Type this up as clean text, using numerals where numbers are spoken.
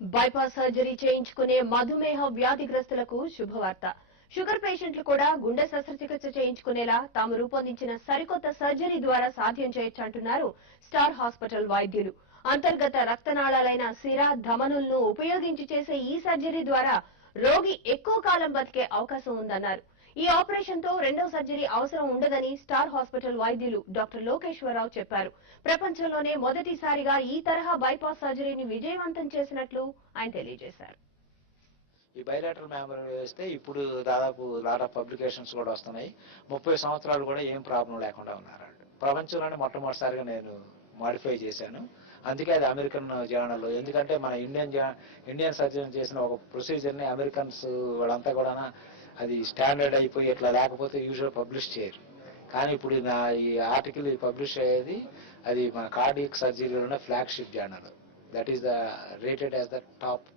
Bypass surgery చేయించుకునే మధుమేహ వ్యాధిగ్రస్తులకు శుభవార్త. Sugar పేషెంట్లు కూడా గుండె శస్త్రచికిత్స చేయించుకునేలా తాము రూపొందించిన సరికొత్త సర్జరీ ద్వారా సాధ్యం చేయొచ్చంటున్నారు స్టార్ హాస్పిటల్ వైద్యులు. అంతర్గత రక్తనాళాలైన సిర, ధమనులను ఉపయోగించి చేసే ఈ సర్జరీ ద్వారా రోగి ఎక్కువ కాలం బతికే అవకాశం ఉందన్నారు. ఈ ఆపరేషన్ తో రెండో సర్జరీ అవసరం ఉండదని స్టార్ హాస్పిటల్ వైద్యులు డాక్టర్ లోకేశ్వరరావు చెప్పారు. ప్రపంచంలోనే మొదటిసారిగా ఈ తరహా బైపాస్ సర్జరీని విజయవంతం చేసినట్లు ఆయన తెలియజేశారు. ఈ బైలాటరల్ మెంబ్రేన్ వేస్తే ఇప్పుడు దాదాపు లాట్ ఆఫ్ పబ్లికేషన్స్ కూడా వస్తున్నాయి. 30 సంవత్సరాలు కూడా ఏం ప్రాబ్లం లేకుండా ఉన్నారండి. ప్రపంచంలోనే మొట్టమొదటిసారిగా నేను మాడిఫై చేశాను. అందుకే అది అమెరికన్ జర్నల్లో, ఎందుకంటే మన ఇండియన్ సర్జన్ చేసిన ఒక ప్రొసీజర్ని అమెరికన్స్ వాళ్ళంతా కూడా అది స్టాండర్డ్ అయిపోయి ఇట్లా లేకపోతే యూజువల్ పబ్లిష్ చేయరు. కానీ ఇప్పుడు ఈ ఆర్టికల్ పబ్లిష్ అయ్యేది అది మన కార్డియాక్ సర్జరీలోనే flagship journal. That is the rated as the top